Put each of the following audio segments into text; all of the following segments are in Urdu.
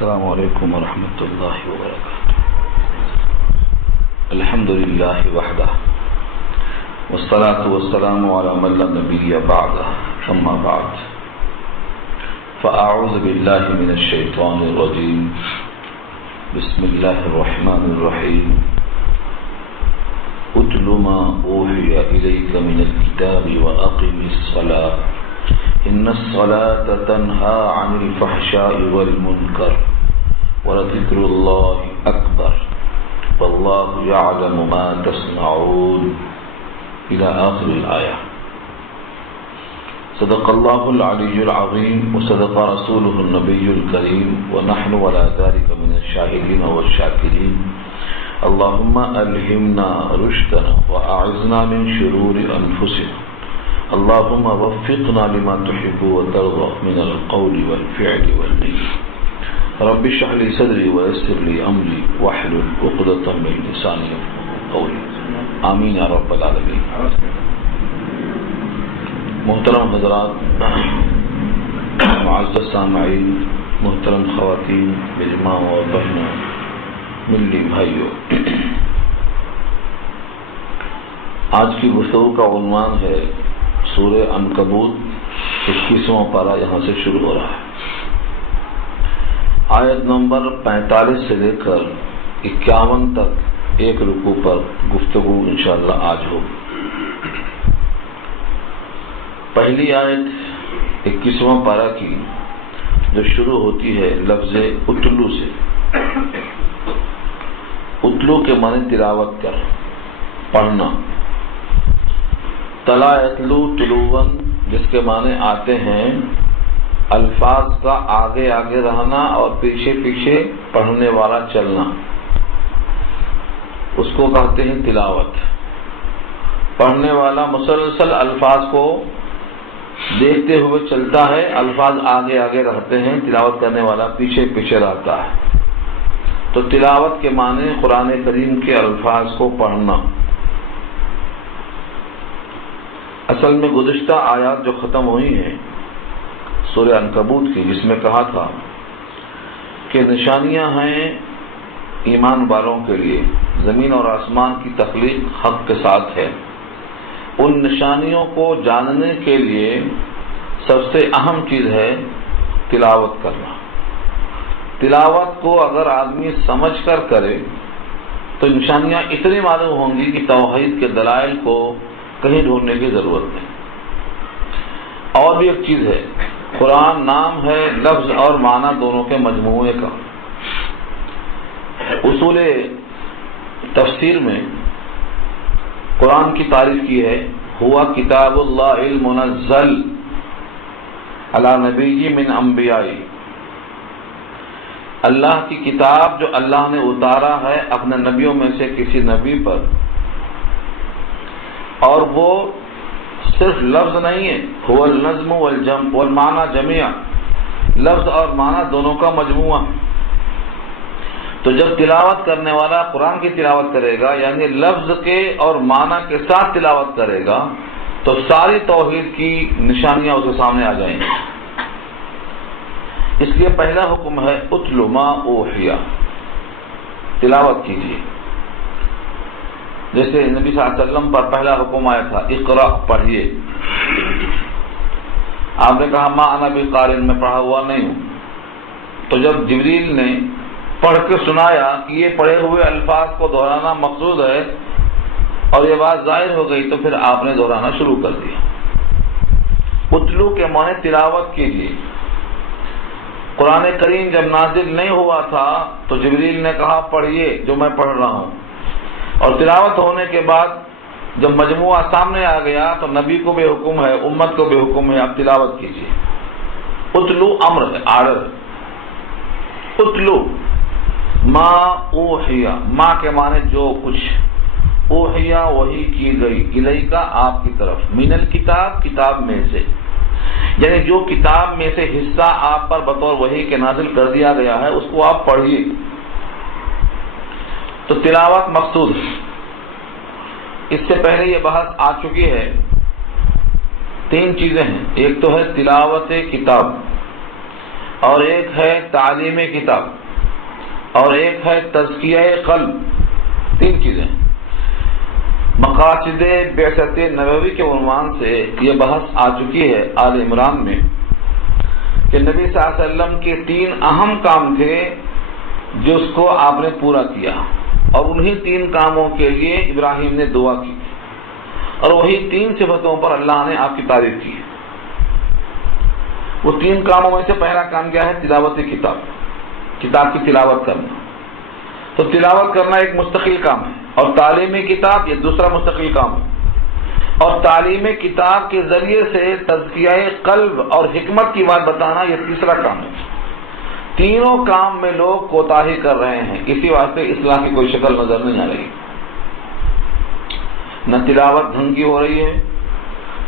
السلام علیکم ورحمۃ اللہ وبرکاتہ. الحمد للہ وحدہ والصلاة والسلام علی من لا نبی بعدہ اما بعد فاعوذ باللہ من الشیطان الرجیم. بسم اللہ الرحمن الرحیم. اتل ما اوحی الیک من الکتاب واقم الصلاة ان الصلاة تنہی عن الفحشاء والمنکر ولذکر اللہ اکبر واللہ یعلم ما تصنعون الى آخر الآیہ. صدق اللہ العلی العظیم وصدق رسولہ النبی الکریم ونحن على ذلك من الشاہدین والشاکرین. اللہم الہمنا رشدنا واعذنا من شرور انفسنا. اللهم وفقنا لما تحب وترضى من القول والفعل والنية. رب اشرح لي صدري ويسر لي امري واحلل عقدة من لساني يفقهوا قولي. آمین یا رب العالمین. محترم حضرات، معزز سامعین، محترم خواتین، میری ماں اور بہنوں، ملی بھائیوں، آج کی گفتگو کا عنوان ہے سورہ عنکبوت. 21واں پارہ یہاں سے شروع ہو رہا ہے. آیت نمبر 45 سے لے کر 51 تک ایک رکوع پر گفتگو انشاءاللہ آج ہوگی. پہلی آیت 21واں پارہ کی جو شروع ہوتی ہے لفظ اتلو سے. اتلو کے معنی تلاوت کر، پڑھنا. تلا یتلو تلون، جس کے معنی آتے ہیں الفاظ کا آگے آگے رہنا اور پیچھے پیچھے پڑھنے والا چلنا، اس کو کہتے ہیں تلاوت. پڑھنے والا مسلسل الفاظ کو دیکھتے ہوئے چلتا ہے، الفاظ آگے آگے رہتے ہیں، تلاوت کرنے والا پیچھے پیچھے رہتا ہے. تو تلاوت کے معنی قرآن کریم کے الفاظ کو پڑھنا. اصل میں گزشتہ آیات جو ختم ہوئی ہیں سورہ عنکبوت کی، جس میں کہا تھا کہ نشانیاں ہیں ایمان والوں کے لیے، زمین اور آسمان کی تخلیق حق کے ساتھ ہے. ان نشانیوں کو جاننے کے لیے سب سے اہم چیز ہے تلاوت کرنا. تلاوت کو اگر آدمی سمجھ کر کرے تو نشانیاں اتنی معلوم ہوں گی کہ توحید کے دلائل کو کہیں ڈھونڈنے کی ضرورت نہیں. اور بھی ایک چیز ہے، قرآن نام ہے لفظ اور معنی دونوں کے مجموعے کا. اصول تفسیر میں قرآن کی تعریف کی ہے، ہوا کتاب اللہ المنزل علی نبی من انبیائی. اللہ کی کتاب جو اللہ نے اتارا ہے اپنے نبیوں میں سے کسی نبی پر، اور وہ صرف لفظ نہیں ہے، هو النظم والجمع والمعنى جميعا، لفظ اور معنی دونوں کا مجموعہ. تو جب تلاوت کرنے والا قرآن کی تلاوت کرے گا، یعنی لفظ کے اور معنی کے ساتھ تلاوت کرے گا، تو ساری توحید کی نشانیاں اس کے سامنے آ جائیں گی. اس لیے پہلا حکم ہے اتل ما اوحی، تلاوت کیجیے. جیسے نبی صلی اللہ علیہ وسلم پر پہلا حکم آیا تھا اقرا، پڑھیے. آپ نے کہا ما انا بقارئ، میں پڑھا ہوا نہیں ہوں. تو جب جبریل نے پڑھ کے سنایا کہ یہ پڑھے ہوئے الفاظ کو دہرانا مقصود ہے اور یہ بات ظاہر ہو گئی، تو پھر آپ نے دہرانا شروع کر دیا. اتلو کے معنی تلاوت کیجیے. قرآن کریم جب نازل نہیں ہوا تھا تو جبریل نے کہا پڑھیے جو میں پڑھ رہا ہوں، اور تلاوت ہونے کے بعد جب مجموعہ سامنے آ گیا تو نبی کو بھی حکم ہے، امت کو بھی حکم ہے، آپ تلاوت کیجیے. اتلو امر ہے، آرڈر. اتلو ما اوحیا، ما کے معنی جو کچھ، اوحیا وحی کی گئی، الیکا آپ کی طرف، من الکتاب کتاب میں سے، یعنی جو کتاب میں سے حصہ آپ پر بطور وحی کے نازل کر دیا گیا ہے اس کو آپ پڑھیے. تو تلاوت مقصود ہے. اس سے پہلے یہ بحث آ چکی ہے. 3 چیزیں ہیں. ایک تو ہے تلاوت کتاب، اور ایک ہے تعلیم کتاب اور ایک ہے تزکیہ قلب. 3 چیزیں. مقاصد بعثت نبوی کے عنوان سے یہ بحث آ چکی ہے آل عمران میں کہ نبی صلی اللہ علیہ وسلم کے 3 اہم کام تھے جس کو آپ نے پورا کیا، اور انہی 3 کاموں کے لیے ابراہیم نے دعا کی، اور وہی 3 صفتوں پر اللہ نے آپ کی تعریف کی. وہ 3 کاموں میں سے پہلا کام کیا ہے؟ تلاوت کتاب، کتاب کی تلاوت کرنا. تو تلاوت کرنا ایک مستقل کام ہے، اور تعلیم کتاب یہ دوسرا مستقل کام ہے. اور تعلیم کتاب کے ذریعے سے تزکیہ قلب اور حکمت کی بات بتانا یہ تیسرا کام ہے. تینوں کام میں لوگ کوتاہی کر رہے ہیں، اسی واسطے اصلاح کی کوئی شکل نظر نہیں آ رہی. نہ تلاوت ڈھنگ کی ہو رہی ہے،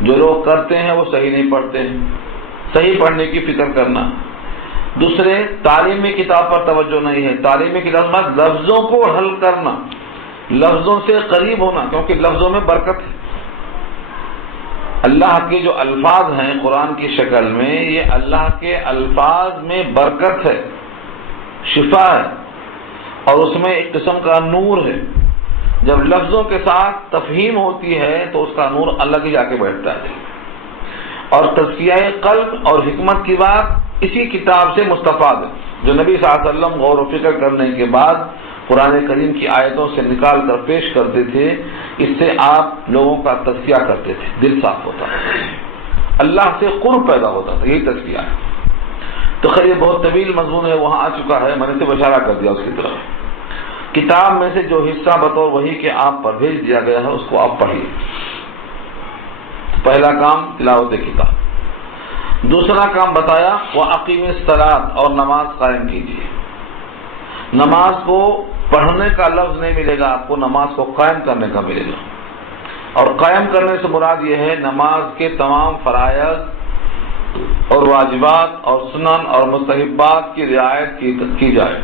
جو لوگ کرتے ہیں وہ صحیح نہیں پڑھتے ہیں. صحیح پڑھنے کی فکر کرنا. دوسرے، تعلیم کتاب پر توجہ نہیں ہے. تعلیم کتاب میں لفظوں کو حل کرنا، لفظوں سے قریب ہونا، کیونکہ لفظوں میں برکت ہے. اللہ کے جو الفاظ ہیں قرآن کی شکل میں، یہ اللہ کے الفاظ میں برکت ہے، شفا ہے، اور اس میں ایک قسم کا نور ہے. جب لفظوں کے ساتھ تفہیم ہوتی ہے تو اس کا نور الگ ہی جا کے بیٹھتا ہے. اور تزکیہ قلب اور حکمت کی بات اسی کتاب سے مستفاد ہے، جو نبی صلی اللہ علیہ وسلم غور و فکر کرنے کے بعد قرآن کریم کی آیتوں سے نکال کر پیش کرتے تھے. اس سے آپ لوگوں کا تزکیہ کرتے تھے، دل صاف ہوتا تھا، اللہ سے قرب پیدا ہوتا تھا. یہی تزکیہ ہے. تو خیر یہ بہت طویل مضمون ہے، وہاں آ چکا ہے، میں نے صرف اشارہ کر دیا اس کی طرف. کتاب میں سے جو حصہ بطور وحی کے آپ پر بھیج دیا گیا ہے اس کو آپ پڑھیے. پہلا کام تلاوت کتاب. دوسرا کام بتایا وَأَقِمِ الصَّلَاةَ، اور نماز قائم کیجیے. نماز کو پڑھنے کا لفظ نہیں ملے گا، آپ کو نماز کو قائم کرنے کا ملے گا. اور قائم کرنے سے مراد یہ ہے نماز کے تمام فرائض اور واجبات اور سنن اور مستحبات کی رعایت کی جائے.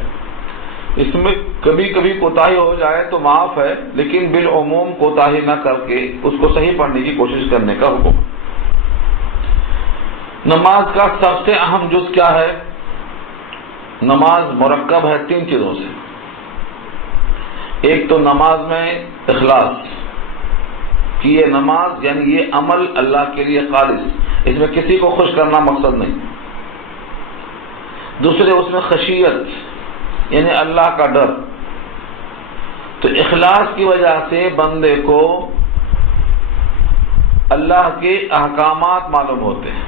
اس میں کبھی کبھی کوتاہی ہو جائے تو معاف ہے، لیکن بالعموم کوتاہی نہ کر کے اس کو صحیح پڑھنے کی کوشش کرنے کا حکم. نماز کا سب سے اہم جز کیا ہے؟ نماز مرکب ہے 3 چیزوں سے. ایک تو نماز میں اخلاص کہ یہ نماز یعنی یہ عمل اللہ کے لیے خالص، اس میں کسی کو خوش کرنا مقصد نہیں. دوسرے اس میں خشیت یعنی اللہ کا ڈر. تو اخلاص کی وجہ سے بندے کو اللہ کے احکامات معلوم ہوتے ہیں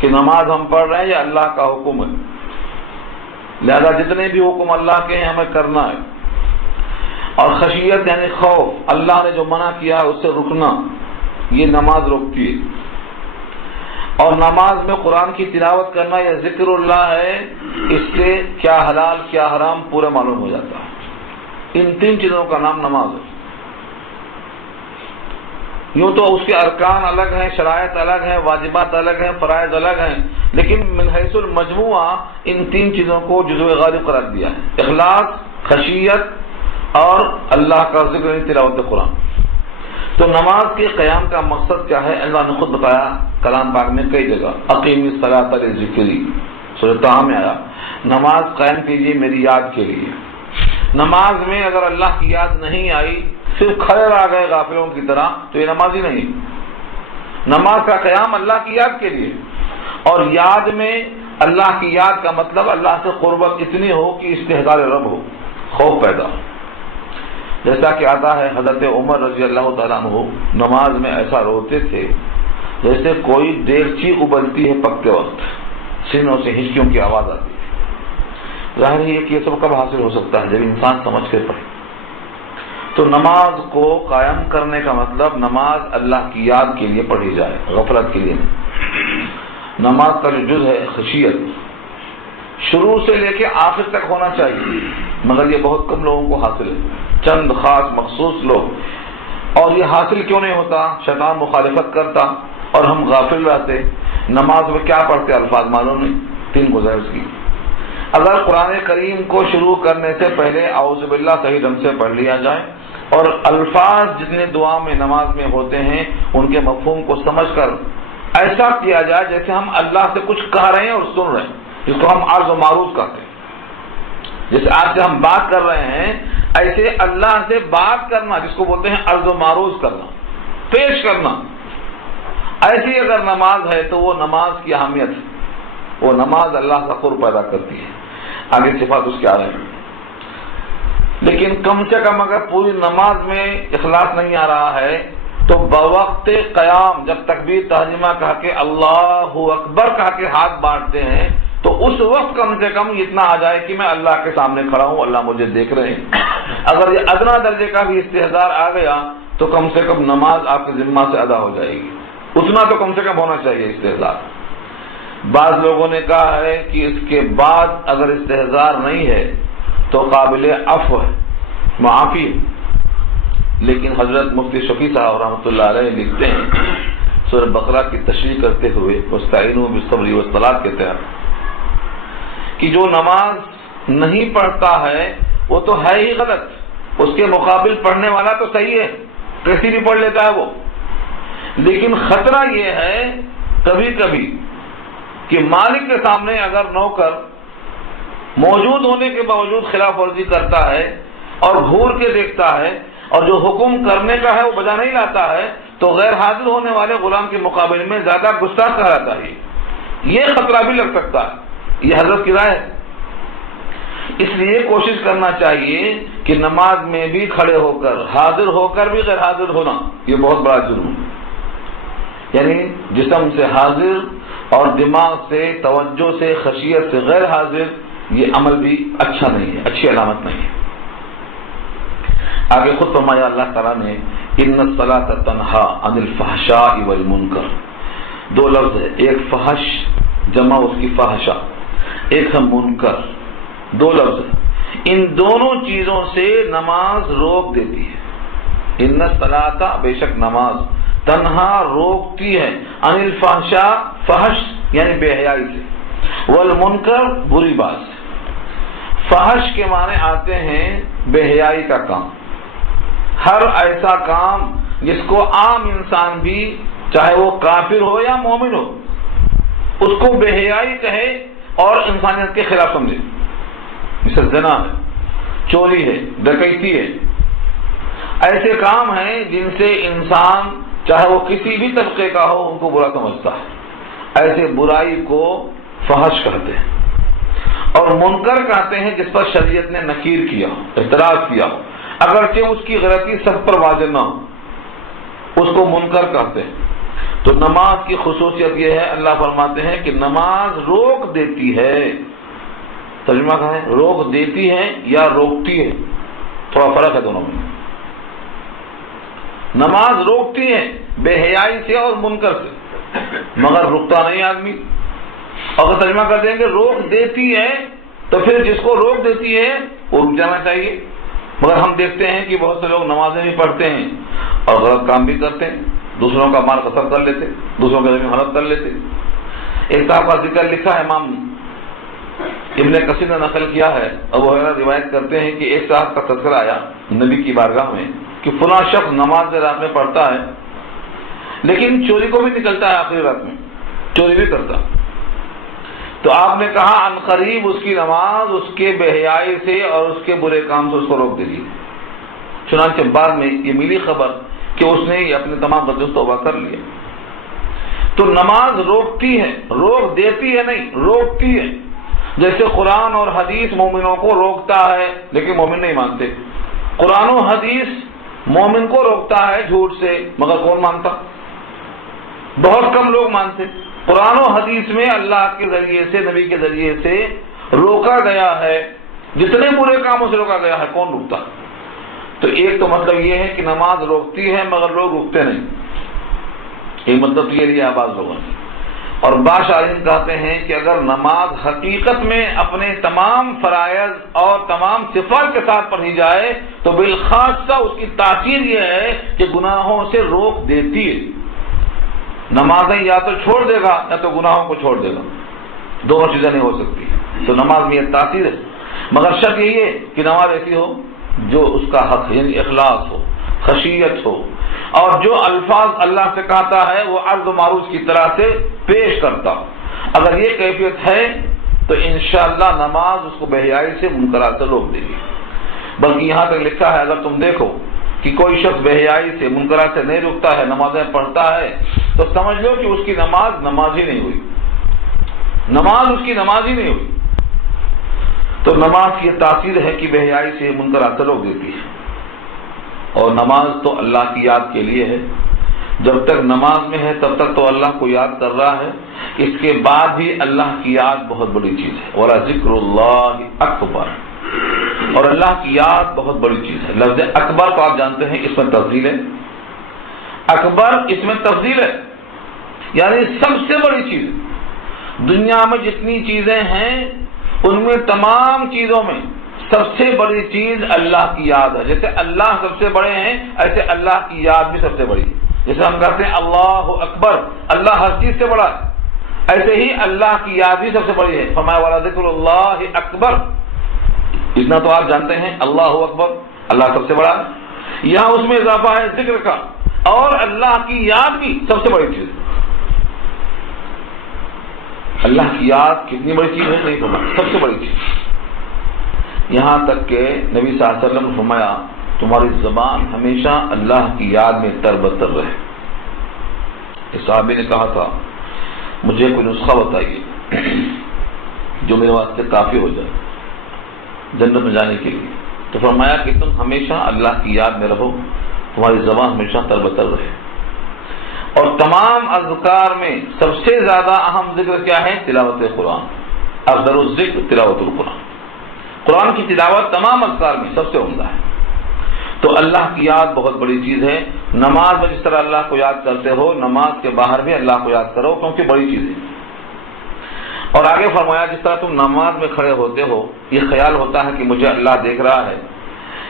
کہ نماز ہم پڑھ رہے ہیں یہ اللہ کا حکم ہے، لہذا جتنے بھی حکم اللہ کے ہیں ہمیں کرنا ہے. اور خشیت یعنی خوف، اللہ نے جو منع کیا ہے اس سے رکنا، یہ نماز روکتی ہے. اور نماز میں قرآن کی تلاوت کرنا یا ذکر اللہ ہے، اس سے کیا حلال کیا حرام پورا معلوم ہو جاتا ہے. ان 3 چیزوں کا نام نماز ہے. یوں تو اس کے ارکان الگ ہیں، شرائط الگ ہیں، واجبات الگ ہیں، فرائض الگ ہیں، لیکن من حیث المجموعہ ان 3 چیزوں کو جزو غالب قرار دیا ہے: اخلاص، خشیت اور اللہ کا ذکر تلاوت قرآن. تو نماز کے قیام کا مقصد کیا ہے؟ اللہ نے خود بتایا کلام پاک میں کئی جگہ، اقیم الصلاۃ لذکری، سورۃ طٰہٰ میں آیا نماز قائم کیجیے میری یاد کے لیے. نماز میں اگر اللہ کی یاد نہیں آئی، صرف کھڑے رہ گئے غافلوں کی طرح، تو یہ نماز ہی نہیں. نماز کا قیام اللہ کی یاد کے لیے، اور یاد میں اللہ کی یاد کا مطلب اللہ سے قربت اتنی ہو کہ استحضار رب ہو، خوف پیدا ہو. جیسا کہ آتا ہے حضرت عمر رضی اللہ تعالیٰ عنہ نماز میں ایسا روتے تھے جیسے کوئی دیگچی ابلتی ہے پکتے وقت، سینوں سے ہچکیوں کی آواز آتی ہے. ظاہر ہے کہ یہ سب کب حاصل ہو سکتا ہے؟ جب انسان سمجھ کے پڑھے. تو نماز کو قائم کرنے کا مطلب نماز اللہ کی یاد کے لیے پڑھی جائے، غفلت کے لیے نہیں. نماز کا جو جز ہے خشیت، شروع سے لے کے آخر تک ہونا چاہیے، مگر یہ بہت کم لوگوں کو حاصل ہے، چند خاص مخصوص لوگ. اور یہ حاصل کیوں نہیں ہوتا؟ شیطان مخالفت کرتا اور ہم غافل رہتے. نماز میں کیا پڑھتے الفاظ معلوم نہیں، 3 گزر کی. اگر قرآن کریم کو شروع کرنے سے پہلے اعوذ باللہ صحیح ڈھنگ سے پڑھ لیا جائے اور الفاظ جتنے دعا میں نماز میں ہوتے ہیں ان کے مفہوم کو سمجھ کر ایسا کیا جائے جیسے ہم اللہ سے کچھ کہہ رہے ہیں اور سن رہے ہیں، جس کو ہم عرض و معروض کہتے ہیں. جیسے آپ سے ہم بات کر رہے ہیں، ایسے اللہ سے بات کرنا جس کو بولتے ہیں عرض و معروض کرنا، پیش کرنا. ایسی اگر نماز ہے تو وہ نماز کی اہمیت ہے، وہ نماز اللہ کا قرب پیدا کرتی ہے. آگے صفات اس کے آ رہے ہیں. لیکن کم سے کم اگر پوری نماز میں اخلاص نہیں آ رہا ہے تو بوقت قیام جب تکبیر تحریمہ کہا کے اللہ اکبر کہا کے ہاتھ بانٹتے ہیں تو اس وقت کم سے کم اتنا آ جائے کہ میں اللہ کے سامنے کھڑا ہوں، اللہ مجھے دیکھ رہے ہیں. اگر یہ ادنا درجے کا بھی استحضار آ گیا تو کم سے کم نماز آپ کے ذمہ سے ادا ہو جائے گی. اتنا تو کم سے کم ہونا چاہیے استحضار. بعض لوگوں نے کہا ہے کہ اس کے بعد اگر استحضار نہیں ہے تو قابل عفو ہے، معافی ہے. لیکن حضرت مفتی شفیع صاحب رحمۃ اللہ علیہ لکھتے ہیں سورہ بقرہ کی تشریح کرتے ہوئے واستعینوا بالصبر والصلاۃ کے تحت کہ جو نماز نہیں پڑھتا ہے وہ تو ہے ہی غلط، اس کے مقابل پڑھنے والا تو صحیح ہے، کیسی بھی پڑھ لیتا ہے وہ. لیکن خطرہ یہ ہے کبھی کبھی کہ مالک کے سامنے اگر نوکر موجود ہونے کے باوجود خلاف ورزی کرتا ہے اور گھور کے دیکھتا ہے اور جو حکم کرنے کا ہے وہ بجا نہیں لاتا ہے تو غیر حاضر ہونے والے غلام کے مقابلے میں زیادہ گستاخ کہلاتا ہے. یہ خطرہ بھی لگ سکتا ہے. یہ حضرت کی رائے ہے. اس لیے کوشش کرنا چاہیے کہ نماز میں بھی کھڑے ہو کر، حاضر ہو کر بھی غیر حاضر ہونا یہ بہت بڑا جرم ہے. یعنی جسم سے حاضر اور دماغ سے، توجہ سے، خشیت سے غیر حاضر، یہ عمل بھی اچھا نہیں ہے، اچھی علامت نہیں ہے. آگے خود فرمایا اللہ تعالیٰ نے ان الصلاۃ تنہا عن الفحشاء والمنکر. دو لفظ ہے، ایک فحش جمع اس کی فحشہ، ایک ہے منکر. دو لفظ ہے. ان دونوں چیزوں سے نماز روک دیتی ہے. ان الصلاۃ بے شک نماز، تنہا روکتی ہے، عن الفحشاء فحش یعنی بے حیائی سے، والمنکر بری بات سے. فحش کے معنی آتے ہیں بے حیائی کا کام. ہر ایسا کام جس کو عام انسان بھی چاہے وہ کافر ہو یا مومن ہو اس کو بے حیائی کہے اور انسانیت کے خلاف سمجھے. مثل زنا ہے، چوری ہے، ڈکیتی ہے. ایسے کام ہیں جن سے انسان چاہے وہ کسی بھی طبقے کا ہو ان کو برا سمجھتا ہے. ایسے برائی کو فحش کہتے ہیں. اور منکر کہتے ہیں جس پر شریعت نے نکیر کیا ہو، اعتراض کیا ہو، اگرچہ اس کی غلطی سب پر واضح نہ ہو، اس کو منکر کہتے ہیں. تو نماز کی خصوصیت یہ ہے، اللہ فرماتے ہیں کہ نماز روک دیتی ہے. ترجمہ کہا ہے روک دیتی ہے یا روکتی ہے، تھوڑا فرق ہے دونوں میں. نماز روکتی ہے بے حیائی سے اور منکر سے، مگر رکتا نہیں آدمی. اگر ترجمہ کر دیں گے روک دیتی ہے تو پھر جس کو روک دیتی ہے وہ رک جانا چاہیے. مگر ہم دیکھتے ہیں کہ بہت سے لوگ نمازیں بھی پڑھتے ہیں اور غلط کام بھی کرتے ہیں، دوسروں کا مال قصب کر لیتے، دوسروں کا زمین ہڑپ کر لیتے. ایک صاحب کا ذکر لکھا ہے، امام ابن کثیر نے نقل کیا ہے. ابو ہریرہ روایت کرتے ہیں کہ ایک صاحب کا تذکرہ آیا نبی کی بارگاہ میں کہ فلاں شخص نماز رات میں پڑھتا ہے لیکن چوری کو بھی نکلتا ہے، آخری رات میں چوری بھی کرتا. تو آپ نے کہا ان قریب اس کی نماز اس کے بے حیائی سے اور اس کے برے کام سے اس کو روک دیجیے. چنانچہ بعد میں یہ ملی خبر کہ اس نے اپنے تمام غلطیوں سے توبہ کر لیا. تو نماز روکتی ہے، روک دیتی ہے نہیں، روکتی ہے. جیسے قرآن اور حدیث مومنوں کو روکتا ہے لیکن مومن نہیں مانتے. قرآن و حدیث مومن کو روکتا ہے جھوٹ سے، مگر کون مانتا؟ بہت کم لوگ مانتے. قرآن و حدیث میں اللہ کے ذریعے سے، نبی کے ذریعے سے روکا گیا ہے، جتنے برے کاموں سے روکا گیا ہے، کون روکتا؟ تو ایک تو مطلب یہ ہے کہ نماز روکتی ہے مگر لوگ رکتے نہیں. ایک مطلب تو یہ لیا بعض لوگوں نے. اور بعض شارحین کہتے ہیں کہ اگر نماز حقیقت میں اپنے تمام فرائض اور تمام صفات کے ساتھ پڑھی جائے تو بالخاصہ اس کی تاثیر یہ ہے کہ گناہوں سے روک دیتی ہے. نمازیں یا تو چھوڑ دے گا یا تو گناہوں کو چھوڑ دے گا، دونوں چیزیں نہیں ہو سکتی. تو نماز میں یہ تاثیر ہے، مگر شرط یہی ہے کہ نماز ایسی ہو جو اس کا حق یعنی اخلاص ہو، خشیت ہو، اور جو الفاظ اللہ سے کہتا ہے وہ عرض و معروض کی طرح سے پیش کرتا. اگر یہ کیفیت ہے تو انشاءاللہ نماز اس کو بے حیائی سے منکرات سے روک دے گی۔ بلکہ یہاں تک لکھا ہے اگر تم دیکھو کہ کوئی شخص بے حیائی سے منکرات سے نہیں رکتا ہے، نمازیں پڑھتا ہے، تو سمجھ لو کہ اس کی نماز ہی نہیں ہوئی، نماز اس کی نماز ہی نہیں ہوئی۔ تو نماز کی تاثیر ہے کہ بے حیائی سے منکرات سے روک دیتی ہے، اور نماز تو اللہ کی یاد کے لیے ہے۔ جب تک نماز میں ہے تب تک تو اللہ کو یاد کر رہا ہے، اس کے بعد بھی اللہ کی یاد بہت بڑی چیز ہے۔ وَلَذِكْرُ اللَّهِ أَكْبَرُ، اور اللہ کی یاد بہت بڑی چیز ہے۔ لفظ اکبر تو آپ جانتے ہیں اس میں تفضیل ہے، اکبر اس میں تفضیل ہے، یعنی سب سے بڑی چیز۔ دنیا میں جتنی چیزیں ہیں ان میں تمام چیزوں میں سب سے بڑی چیز اللہ کی یاد ہے۔ جیسے اللہ سب سے بڑے ہیں ایسے اللہ کی یاد بھی سب سے بڑی ہے۔ جیسے ہم کہتے ہیں اللہ اکبر، اللہ ہر چیز سے بڑا ہے، ایسے ہی اللہ کی یاد بھی سب سے بڑی ہے۔ فرمایا وَلَذِكْرُ اللَّهِ أَكْبَرُ، اتنا تو آپ جانتے ہیں، اللہ اکبر، اللہ سب سے بڑا ہے۔ یہاں اس میں اضافہ ہے ذکر کا، اور اللہ کی یاد بھی سب سے بڑی چیز ہے۔ اللہ کی یاد کتنی بڑی چیز ہے نہیں پتا، سب سے بڑی چیز۔ یہاں تک کہ نبی صلی اللہ علیہ وسلم نے فرمایا تمہاری زبان ہمیشہ اللہ کی یاد میں تر بتر رہے۔ اس صحابی نے کہا تھا مجھے کوئی نسخہ بتائیے جو میرے واسطے کافی ہو جائے جنت میں جانے کے لیے۔ تو فرمایا کہ تم ہمیشہ اللہ کی یاد میں رہو، تمہاری زبان ہمیشہ تر بتر رہے۔ اور تمام اذکار میں سب سے زیادہ اہم ذکر کیا ہے؟ تلاوت قرآن۔ افضل الذکر تلاوت القرآن، قرآن کی تلاوت تمام اذکار میں سب سے عمدہ ہے۔ تو اللہ کی یاد بہت بڑی چیز ہے۔ نماز میں جس طرح اللہ کو یاد کرتے ہو، نماز کے باہر بھی اللہ کو یاد کرو، کیونکہ بڑی چیز ہے۔ اور آگے فرمایا جس طرح تم نماز میں کھڑے ہوتے ہو یہ خیال ہوتا ہے کہ مجھے اللہ دیکھ رہا ہے،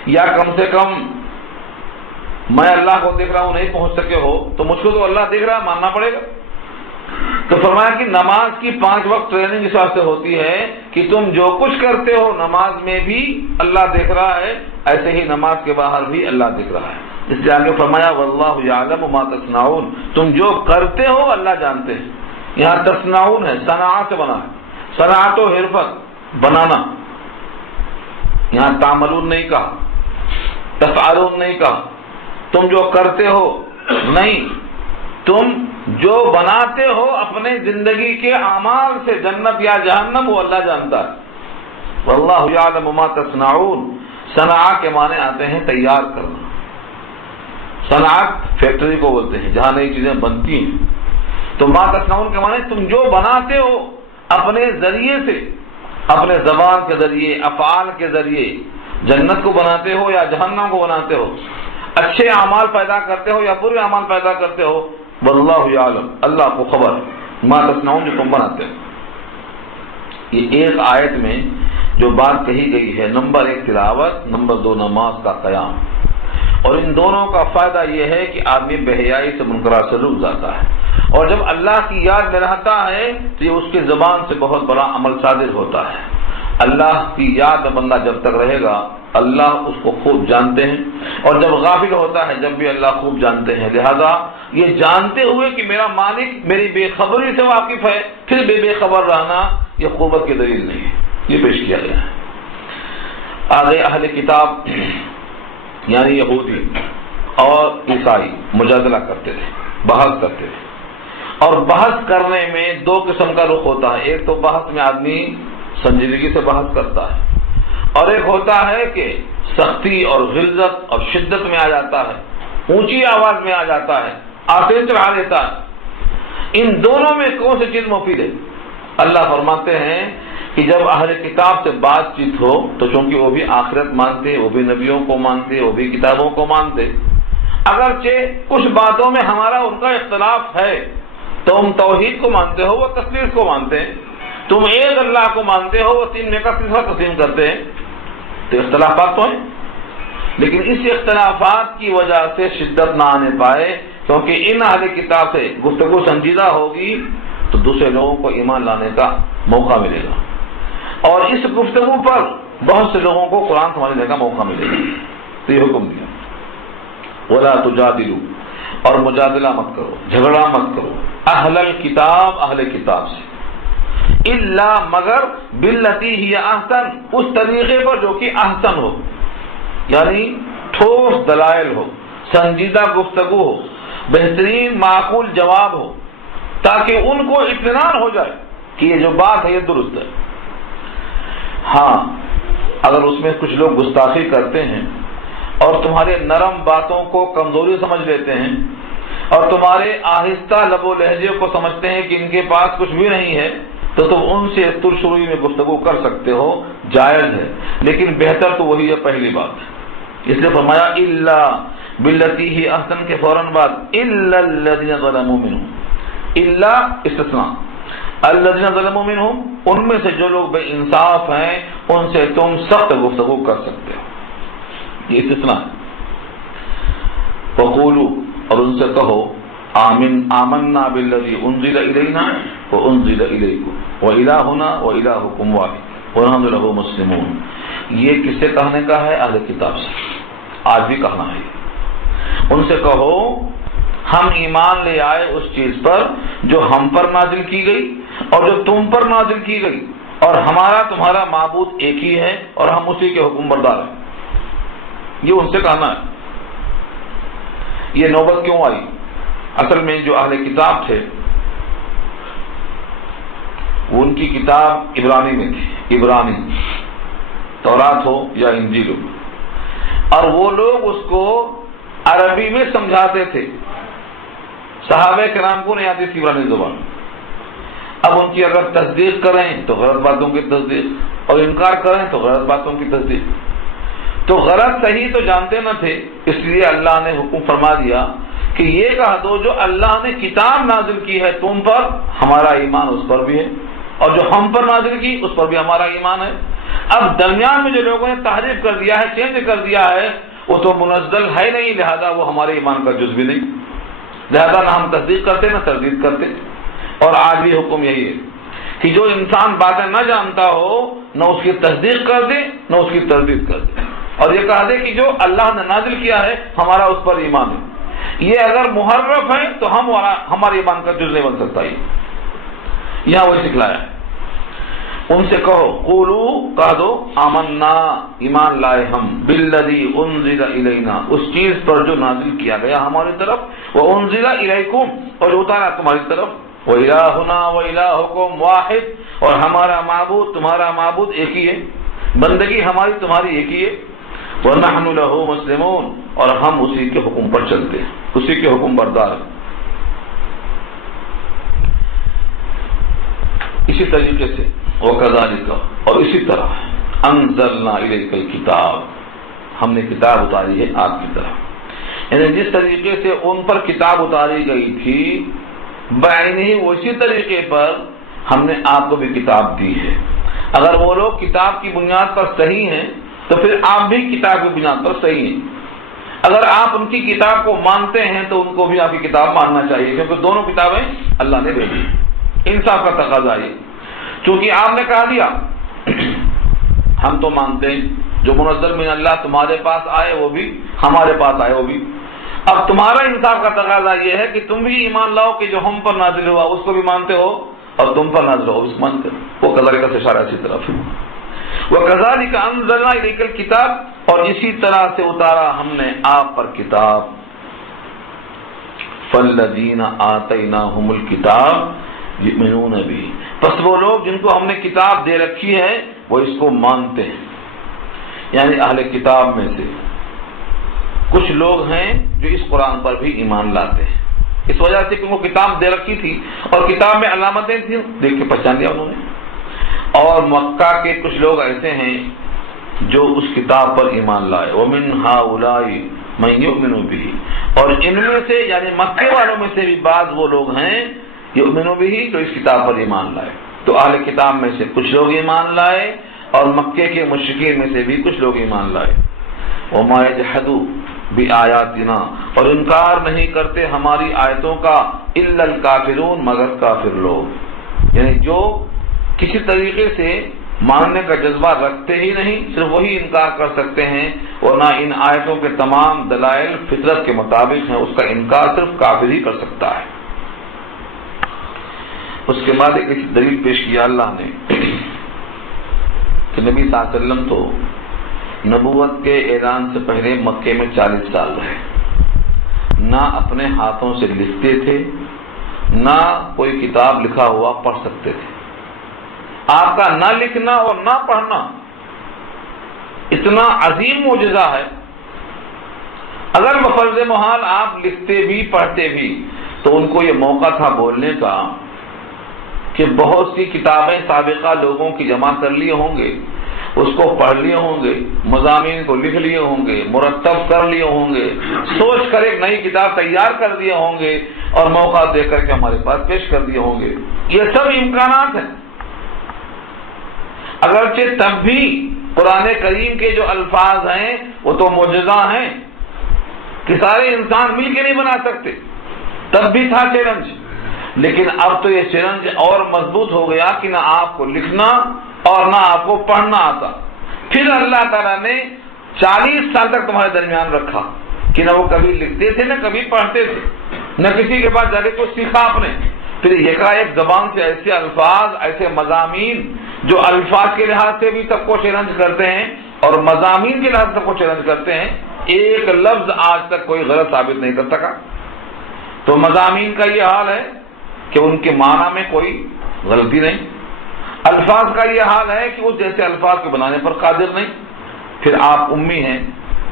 یا کم سے کم میں اللہ کو دیکھ رہا ہوں، نہیں پہنچ سکے ہو تو مجھ کو تو اللہ دیکھ رہا ہے، ماننا پڑے گا۔ تو فرمایا کہ نماز کی 5 وقت ٹریننگ اس واسطے ہوتی ہے کہ تم جو کچھ کرتے ہو نماز میں بھی اللہ دیکھ رہا ہے، ایسے ہی نماز کے باہر بھی اللہ دیکھ رہا ہے۔ اس لیے آگے فرمایا واللہ یعلم ما تصنعون، تم جو کرتے ہو اللہ جانتے ہیں۔ یہاں تصنعون ہے، صنعت سے بنا ہے، صنعت و حرفت بنانا، یہاں تعملون نہیں کہا، تفعلون نہیں کہا، تم جو کرتے ہو نہیں، تم جو بناتے ہو اپنے زندگی کے اعمال سے جنت یا جہنم، وہ اللہ جانتا ہے۔ واللہ یعلم ما تصنعون، صنع کے معنی آتے ہیں تیار کرنا، صنعت فیکٹری کو بولتے ہیں جہاں نئی چیزیں بنتی ہیں۔ تو ما تصنعون کے معنی تم جو بناتے ہو اپنے ذریعے سے، اپنے زبان کے ذریعے، افعال کے ذریعے، جنت کو بناتے ہو یا جہنم کو بناتے ہو، اچھے اعمال پیدا کرتے ہو یا برے اعمال پیدا کرتے ہو، واللہ یعلم، اللہ کو خبر ہے، ما تصنعون جو تم بناتے ہو۔ یہ ایک آیت میں جو بات کہی گئی ہے، نمبر 1 تلاوت، نمبر 2 نماز کا قیام، اور ان دونوں کا فائدہ یہ ہے کہ آدمی بے حیائی سے منکرات سے رک جاتا ہے، اور جب اللہ کی یاد میں رہتا ہے تو یہ اس کی زبان سے بہت بڑا عمل صادر ہوتا ہے۔ اللہ کی یاد میں بندہ جب تک رہے گا اللہ اس کو خوب جانتے ہیں، اور جب غافل ہوتا ہے جب بھی اللہ خوب جانتے ہیں۔ لہذا یہ جانتے ہوئے کہ میرا مالک میری بے خبری سے واقف ہے، پھر بے خبر رہنا یہ قوت کی دلیل نہیں ہے، یہ پیش کیا گیا ہے۔ آگے اہل کتاب یعنی یہودی اور عیسائی مجادلہ کرتے تھے، بحث کرتے تھے، اور بحث کرنے میں 2 قسم کا رخ ہوتا ہے۔ ایک تو بحث میں آدمی سنجیدگی سے بحث کرتا ہے، اور ایک ہوتا ہے کہ سختی اور غلظت اور شدت میں آ جاتا ہے، اونچی آواز میں آ جاتا ہے، آتے چڑھا دیتا ہے۔ ان دونوں میں کون سی چیز مفید ہے؟ اللہ فرماتے ہیں کہ جب اہل کتاب سے بات چیت ہو تو چونکہ وہ بھی آخرت مانتے، وہ بھی نبیوں کو مانتے، وہ بھی کتابوں کو مانتے، اگرچہ کچھ باتوں میں ہمارا ان کا اختلاف ہے، تم توحید کو مانتے ہو، وہ تثلیث کو مانتے ہیں، تم ایک اللہ کو مانتے ہو، وہ 3 میں کا تیسرا تسلیم کرتے ہیں، تو اختلافات تو ہیں، لیکن اس اختلافات کی وجہ سے شدت نہ آنے پائے، کیونکہ ان اہل کتاب سے گفتگو سنجیدہ ہوگی تو دوسرے لوگوں کو ایمان لانے کا موقع ملے گا، اور اس گفتگو پر بہت سے لوگوں کو قرآن سمجھنے کا موقع ملے گا۔ تو یہ حکم دیا وَلَا تُجَادِلُوا، اور مجادلہ مت کرو، جھگڑا مت کرو، اہل الکتاب، اہل کتاب سے، الا مگر باللتی ہی احسن، اس طریقے پر جو کہ احسن ہو، یعنی ٹھوس دلائل ہو، سنجیدہ گفتگو ہو، بہترین معقول جواب ہو، تاکہ ان کو اطمینان ہو جائے کہ یہ جو بات ہے یہ درست ہے۔ ہاں اگر اس میں کچھ لوگ گستاخی کرتے ہیں اور تمہارے نرم باتوں کو کمزوری سمجھ لیتے ہیں اور تمہارے آہستہ لب و لہجے کو سمجھتے ہیں کہ ان کے پاس کچھ بھی نہیں ہے، تو تم ان سے ترشروئی میں گفتگو کر سکتے ہو، جائز ہے، لیکن بہتر تو وہی ہے پہلی بات۔ اس لیے فرمایا الا باللتی ہی احسن کے فوراً بعد الا الذین ظلموا منہم، الا استثناء، الذین ظلموا منہم، ان میں سے جو لوگ بے انصاف ہیں ان سے تم سخت گفتگو کر سکتے ہو، یہ استثناء ہے۔ وقولوا، اور ان سے کہو آمنا بالذی انزل الینا وانزل الیکم والہنا والہکم واحد ونحن لہ مسلمون۔ یہ کس سے کہنے کا ہے؟ اہل کتاب سے، آج بھی کہنا ہے۔ ان سے کہو ہم ایمان لے آئے اس چیز پر جو ہم پر نازل کی گئی اور جو تم پر نازل کی گئی، اور ہمارا تمہارا معبود ایک ہی ہے اور ہم اسی کے حکم بردار ہیں۔ یہ ان سے کہنا ہے۔ یہ نوبت کیوں آئی؟ اصل میں جو اہل کتاب تھے وہ ان کی کتاب عبرانی میں تھی، عبرانی، تورات ہو یا انجیل ہو، اور وہ لوگ اس کو عربی میں سمجھاتے تھے۔ صحابہ کرام کو نہیں آتی تھی عبرانی زبان، اب ان کی اگر تصدیق کریں تو غلط باتوں کی تصدیق، اور انکار کریں تو غلط باتوں کی تصدیق، تو غلط صحیح تو جانتے نہ تھے، اس لیے اللہ نے حکم فرما دیا کہ یہ کہہ دو جو اللہ نے کتاب نازل کی ہے تم پر، ہمارا ایمان اس پر بھی ہے، اور جو ہم پر نازل کی اس پر بھی ہمارا ایمان ہے۔ اب درمیان میں جو لوگوں نے تحریف کر دیا ہے، چینج کر دیا ہے، وہ تو منزل ہے نہیں، لہذا وہ ہمارے ایمان کا جز بھی نہیں، لہذا نہ ہم تصدیق کرتے نہ تردید کرتے۔ اور آج بھی حکم یہی ہے کہ جو انسان باتیں نہ جانتا ہو نہ اس کی تصدیق کر دے نہ اس کی تردید کر دے، اور یہ کہہ دے کہ جو اللہ نے نازل کیا ہے ہمارا اس پر ایمان ہے۔ یہ اگر محرف ہے تو ہمارے ایمان کا جز نہیں بن سکتا۔ یہاں وہی سکھلایا ہے۔ ان سے کہو قولو، کہہ دو آمنا، ایمان لائے ہم، بالذی انزل الینا، اس چیز پر جو نازل کیا گیا ہماری طرف، وانزل الیکم، اور اتارا تمہاری طرف، والہنا والہکم واحد، اور ہمارا معبود تمہارا معبود ایک ہی ہے، بندگی ہماری تمہاری ایک ہی ہے، ونحن لہ مسلمون، اور ہم اسی کے حکم پر چلتے ہیں، اسی کے حکم بردار ہیں۔ اسی طریقے سے وَكَذَلِكَ، اور اسی طرح انزلنا الیک الکتاب، ہم نے کتاب اتاری ہے آپ کی طرف، یعنی جس طریقے سے ان پر کتاب اتاری گئی تھی بعینہ اسی طریقے پر ہم نے آپ کو بھی کتاب دی ہے۔ اگر وہ لوگ کتاب کی بنیاد پر صحیح ہیں تو پھر آپ بھی کتاب کی بنیاد پر صحیح ہیں۔ اگر آپ ان کی کتاب کو مانتے ہیں تو ان کو بھی آپ کی کتاب ماننا چاہیے، کیونکہ دونوں کتابیں اللہ نے بھیجی۔ انصاف کا تقاضا ہے، چونکہ آپ نے کہہ دیا ہم تو مانتے ہیں جو منزل من اللہ تمہارے پاس آئے وہ بھی، ہمارے پاس آئے وہ بھی۔ اب تمہارا انصاف کا تقاضا یہ ہے کہ تم بھی ایمان لاؤ کہ جو ہم پر نازل ہوا اس کو بھی مانتے ہو، اور تم پر نازل ہو اس کو مانتے ہو۔ وہ کذالک سے اشارہ اسی طرف ہے۔ وَكَذَلِكَ أَنزَلْنَا إِلَيْكَ الْكِتَابَ، اور اسی طرح سے اتارا ہم نے آپ پر کتاب۔ فَالَّذِينَ آتَيْنَاهُمُ الْكِتَابَ يُؤْمِنُونَ بِهِ، پس وہ لوگ جن کو ہم نے کتاب دے رکھی ہے وہ اس کو مانتے ہیں۔ یعنی اہل کتاب میں سے کچھ لوگ ہیں جو اس قرآن پر بھی ایمان لاتے ہیں، اس وجہ سے کہ وہ کتاب دے رکھی تھی اور کتاب میں علامتیں تھیں، دیکھ کے پہچان لیا انہوں نے۔ اور مکہ کے کچھ لوگ ایسے ہیں جو اس کتاب پر ایمان لائے، وَمِنْ هَؤُلَاءِ مَنْ يُؤْمِنُ بِهِ، اور ان میں سے یعنی مکے والوں میں سے بھی بعض وہ لوگ ہیں یؤمنو بہ جو اس کتاب پر ایمان لائے۔ تو اہل کتاب میں سے کچھ لوگ ایمان لائے اور مکے کے مشرکین میں سے بھی کچھ لوگ ایمان لائے۔ وَمَا يَجْحَدُ بِآيَاتِنَا، اور انکار نہیں کرتے ہماری آیتوں کا إِلَّا الْكَافِرُونَ، مگر کافر لوگ، یعنی جو کسی طریقے سے ماننے کا جذبہ رکھتے ہی نہیں، صرف وہی انکار کر سکتے ہیں، ورنہ ان آیتوں کے تمام دلائل فطرت کے مطابق ہیں، اس کا انکار صرف کافر ہی کر سکتا ہے۔ اس کے بعد ایک دلیل پیش کیا اللہ نے کہ نبی صلی اللہ علیہ وسلم تو نبوت کے اعلان سے پہلے مکے میں 40 سال رہے، نہ اپنے ہاتھوں سے لکھتے تھے، نہ کوئی کتاب لکھا ہوا پڑھ سکتے تھے۔ آپ کا نہ لکھنا اور نہ پڑھنا اتنا عظیم معجزہ ہے، اگر بفرض محال آپ لکھتے بھی پڑھتے بھی تو ان کو یہ موقع تھا بولنے کا کہ بہت سی کتابیں سابقہ لوگوں کی جمع کر لیے ہوں گے، اس کو پڑھ لیے ہوں گے، مضامین کو لکھ لیے ہوں گے، مرتب کر لیے ہوں گے، سوچ کر ایک نئی کتاب تیار کر دیے ہوں گے اور موقع دے کر کے ہمارے پاس پیش کر دیے ہوں گے۔ یہ سب امکانات ہیں، اگرچہ تب بھی قرآن کریم کے جو الفاظ ہیں وہ تو معجزہ ہیں کہ سارے انسان مل کے نہیں بنا سکتے، تب بھی تھا چیلنج، لیکن اب تو یہ چیلنج اور مضبوط ہو گیا کہ نہ آپ کو لکھنا اور نہ آپ کو پڑھنا آتا۔ پھر اللہ تعالیٰ نے 40 سال تک تمہارے درمیان رکھا کہ نہ وہ کبھی لکھتے تھے نہ کبھی پڑھتے تھے، نہ کسی کے پاس جا کے کچھ سیکھا آپ نے۔ پھر یکایک زبان سے ایسے الفاظ، ایسے مضامین جو الفاظ کے لحاظ سے بھی سب کو چیلنج کرتے ہیں اور مضامین کے لحاظ سے سب کو چیلنج کرتے ہیں، ایک لفظ آج تک کوئی غلط ثابت نہیں کر سکا۔ تو مضامین کا یہ حال ہے کہ ان کے معنی میں کوئی غلطی نہیں، الفاظ کا یہ حال ہے کہ وہ جیسے الفاظ کو بنانے پر قادر نہیں۔ پھر آپ امی ہیں،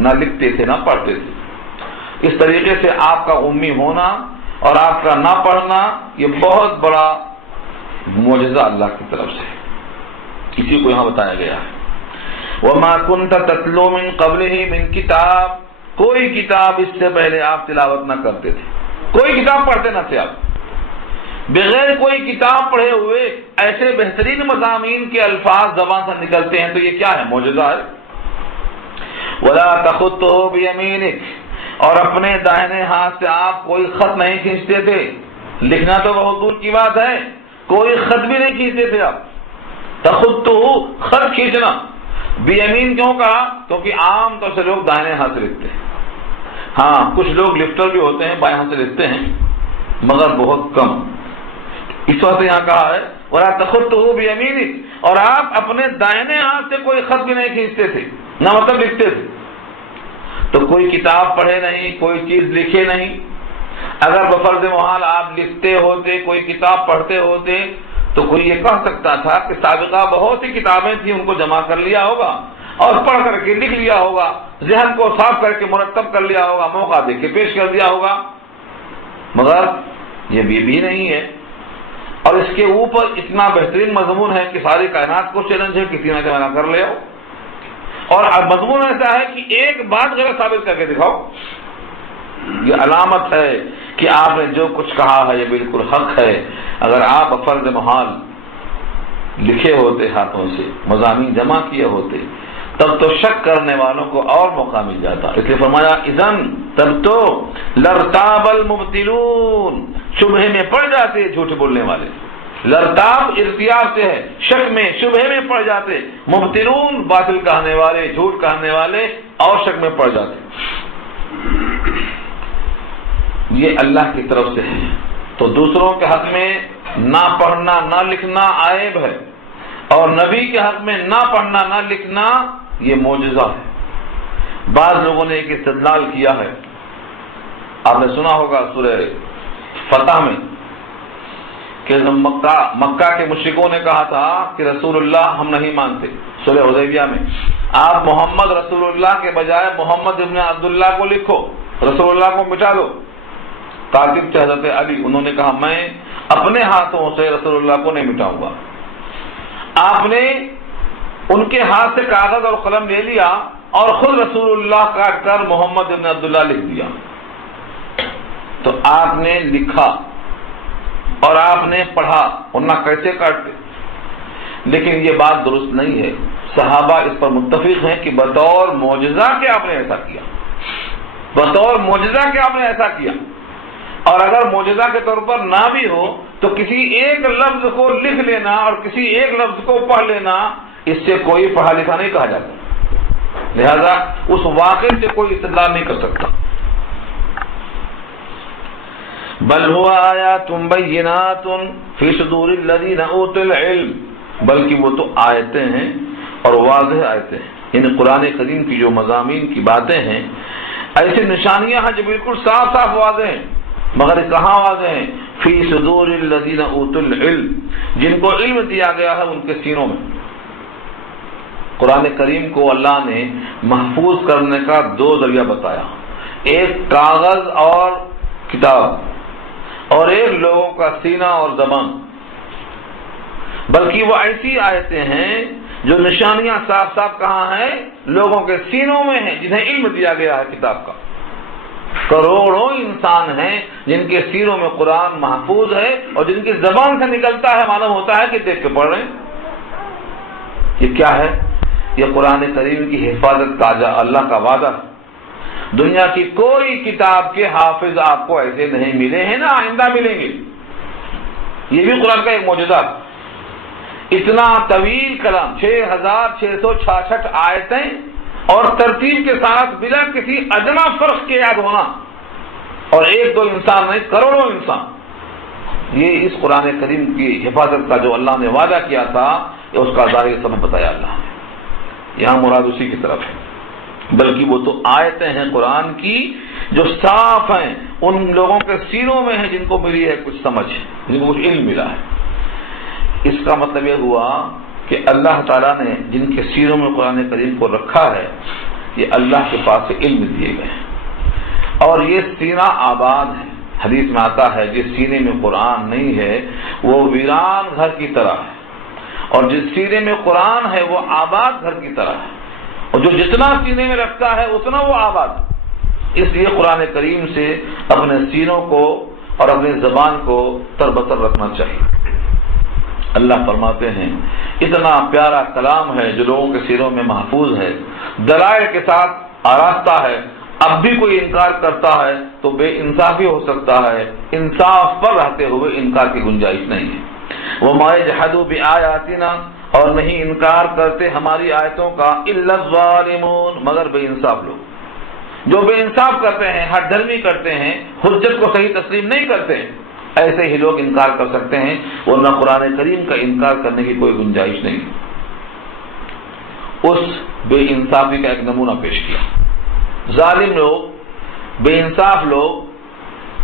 نہ لکھتے تھے نہ پڑھتے تھے، اس طریقے سے آپ کا امی ہونا اور آپ کا نہ پڑھنا یہ بہت بڑا معجزہ اللہ کی طرف سے، اسی کو یہاں بتایا گیا ہے۔ وَمَا كُنْتَ تَتْلُو مِن قَبْلِهِ مِن کتاب، کوئی کتاب اس سے پہلے آپ تلاوت نہ کرتے تھے، کوئی کتاب پڑھتے نہ تھے آپ، بغیر کوئی کتاب پڑھے ہوئے ایسے بہترین مضامین کے الفاظ زبان سے نکلتے ہیں، تو یہ کیا ہے؟ معجزہ ہے۔ وَلَا تَخُطُّهُ بِيَمِينِكَ، اور اپنے دائیں ہاتھ سے آپ کوئی خط نہیں کھینچتے تھے، لکھنا تو بہت دور کی بات ہے، کوئی خط بھی نہیں کھینچتے تھے آپ۔ تخطُّهُ، خط کھینچنا، بیمین کیوں کہا؟ کیونکہ عام طور سے لوگ دائیں ہاتھ سے لکھتے ہیں، ہاں کچھ لوگ لفٹر بھی ہوتے ہیں بائیں ہاتھ سے لکھتے ہیں مگر بہت کم، اس وقت یہاں کہا ہے وَلَا تَخُطُّهُ بِيَمِينِكَ، اور آپ اپنے دائیں ہاتھ سے کوئی خط بھی نہیں کھینچتے تھے، نہ مطلب لکھتے تھے۔ تو کوئی کتاب پڑھے نہیں، کوئی چیز لکھے نہیں، اگر بفرض محال آپ لکھتے ہوتے، کوئی کتاب پڑھتے ہوتے تو کوئی یہ کہہ سکتا تھا کہ سابقہ بہت سی کتابیں تھیں، ان کو جمع کر لیا ہوگا اور پڑھ کر کے لکھ لیا ہوگا، ذہن کو صاف کر کے مرتب کر لیا ہوگا، موقع دے کے پیش کر دیا ہوگا، مگر یہ بھی نہیں ہے۔ اور اس کے اوپر اتنا بہترین مضمون ہے کہ ساری کائنات کو چیلنج ہے کسی نہ کسی کر لے، اور مضمون ایسا ہے کہ ایک بات غلط ثابت کر کے دکھاؤ، یہ علامت ہے کہ آپ نے جو کچھ کہا ہے یہ بالکل حق ہے۔ اگر آپ فرض محال لکھے ہوتے ہاتھوں سے، مضامین جمع کیے ہوتے، تب تو شک کرنے والوں کو اور موقع مل جاتا۔ اس لیے فرمایا اذن، تب تو لرتاب المبتلون، شبہے میں پڑ جاتے جھوٹ بولنے والے۔ لرتاب ارتیاب سے ہے، شک میں، شبہے میں پڑ جاتے، مبتلون باطل کہنے والے، جھوٹ کہنے والے اور شک میں پڑ جاتے۔ یہ اللہ کی طرف سے ہے، تو دوسروں کے حق میں نہ پڑھنا نہ لکھنا عیب ہے، اور نبی کے حق میں نہ پڑھنا نہ لکھنا یہ معجزہ ہے۔ بعض لوگوں نے ایک استدلال کیا ہے، آپ نے سنا ہوگا سورہ فتح میں کہ مکہ کے مشرکوں نے کہا تھا کہ رسول اللہ ہم نہیں مانتے، سورہ حدیبیہ میں آپ محمد رسول اللہ کے بجائے محمد ابن عبداللہ کو لکھو، رسول اللہ کو مٹا دو۔ کاتب تھے حضرت علی، انہوں نے کہا میں اپنے ہاتھوں سے رسول اللہ کو نہیں مٹاؤں گا۔ آپ نے ان کے ہاتھ سے کاغذ اور قلم لے لیا اور خود رسول اللہ کاٹ کر محمد ابن عبداللہ لکھ دیا۔ تو آپ نے لکھا اور آپ نے پڑھا، ورنہ کیسے کاٹتے؟ لیکن یہ بات درست نہیں ہے، صحابہ اس پر متفق ہیں کہ بطور معجزہ کہ آپ نے ایسا کیا، بطور معجزہ کہ آپ نے ایسا کیا۔ اور اگر معجزہ کے طور پر نہ بھی ہو تو کسی ایک لفظ کو لکھ لینا اور کسی ایک لفظ کو پڑھ لینا، اس سے کوئی پڑھا لکھا نہیں کہا جاتا، لہذا اس واقعے سے کوئی استدلال نہیں کر سکتا۔ بل هو آیات بینات فی صدور الذین اوتوا العلم، بلکہ وہ تو آیتیں ہیں اور واضح آیتیں ہیں، یعنی قرآن کریم کی جو مضامین کی باتیں ہیں، ایسی نشانیاں ہیں جو بالکل صاف صاف واضح ہیں، مگر کہاں واضح ہیں؟ فی صدور الذین اوتوا العلم، جن کو علم دیا گیا ہے ان کے سینوں میں۔ قرآن کریم کو اللہ نے محفوظ کرنے کا دو ذریعہ بتایا، ایک کاغذ اور کتاب، اور ایک لوگوں کا سینہ اور زبان۔ بلکہ وہ ایسی آیتیں ہیں جو نشانیاں صاف صاف کہاں ہیں؟ لوگوں کے سینوں میں ہیں، جنہیں علم دیا گیا ہے کتاب کا۔ کروڑوں انسان ہیں جن کے سینوں میں قرآن محفوظ ہے اور جن کی زبان سے نکلتا ہے معلوم ہوتا ہے کہ دیکھ کے پڑھ رہے ہیں۔ یہ کیا ہے؟ یہ قرآن کریم کی حفاظت کا اللہ کا وعدہ ہے۔ دنیا کی کوئی کتاب کے حافظ آپ کو ایسے نہیں ملے ہیں، نہ آئندہ ملیں گے۔ یہ بھی قرآن کا ایک معجزہ ہے۔ اتنا طویل کلام، 6666 آیتیں اور ترتیب کے ساتھ بلا کسی ادنا فرق کے یاد ہونا، اور ایک دو انسان نہیں، کروڑوں انسان۔ یہ اس قرآن کریم کی حفاظت کا جو اللہ نے وعدہ کیا تھا، یہ اس کا ظاہر سبب بتایا اللہ نے۔ یہاں مراد اسی کی طرف ہے، بلکہ وہ تو آیتیں ہیں قرآن کی جو صاف ہیں، ان لوگوں کے سینوں میں ہیں جن کو ملی ہے کچھ سمجھ، جن کو کچھ علم ملا ہے۔ اس کا مطلب یہ ہوا کہ اللہ تعالیٰ نے جن کے سینوں میں قرآن کریم کو رکھا ہے، یہ اللہ کے پاس سے علم دیے گئے ہیں، اور یہ سینہ آباد ہے۔ حدیث میں آتا ہے جس سینے میں قرآن نہیں ہے وہ ویران گھر کی طرح ہے، اور جس سینے میں قرآن ہے وہ آباد گھر کی طرح ہے، اور جو جتنا سینے میں رکھتا ہے اتنا وہ آباد۔ اس لیے قرآن کریم سے اپنے سینوں کو اور اپنی زبان کو تربتر رکھنا چاہیے۔ اللہ فرماتے ہیں اتنا پیارا کلام ہے جو لوگوں کے سینوں میں محفوظ ہے، دلائل کے ساتھ آراستہ ہے، اب بھی کوئی انکار کرتا ہے تو بے انصافی ہو سکتا ہے، انصاف پر رہتے ہوئے انکار کی گنجائش نہیں ہے۔ وَمَا يَجْحَدُ بِآيَاتِنَا، اور نہیں انکار کرتے ہماری آیتوں کا إِلَّا الظَّالِمُونَ، مگر بے انصاف لوگ، جو بے انصاف کرتے ہیں، حد دھرمی کرتے ہیں، حجت کو صحیح تسلیم نہیں کرتے ہیں، ایسے ہی لوگ انکار کر سکتے ہیں، ورنہ قرآن کریم کا انکار کرنے کی کوئی گنجائش نہیں۔ اس بے انصافی کا ایک نمونہ پیش کیا۔ ظالم لوگ، بے انصاف لوگ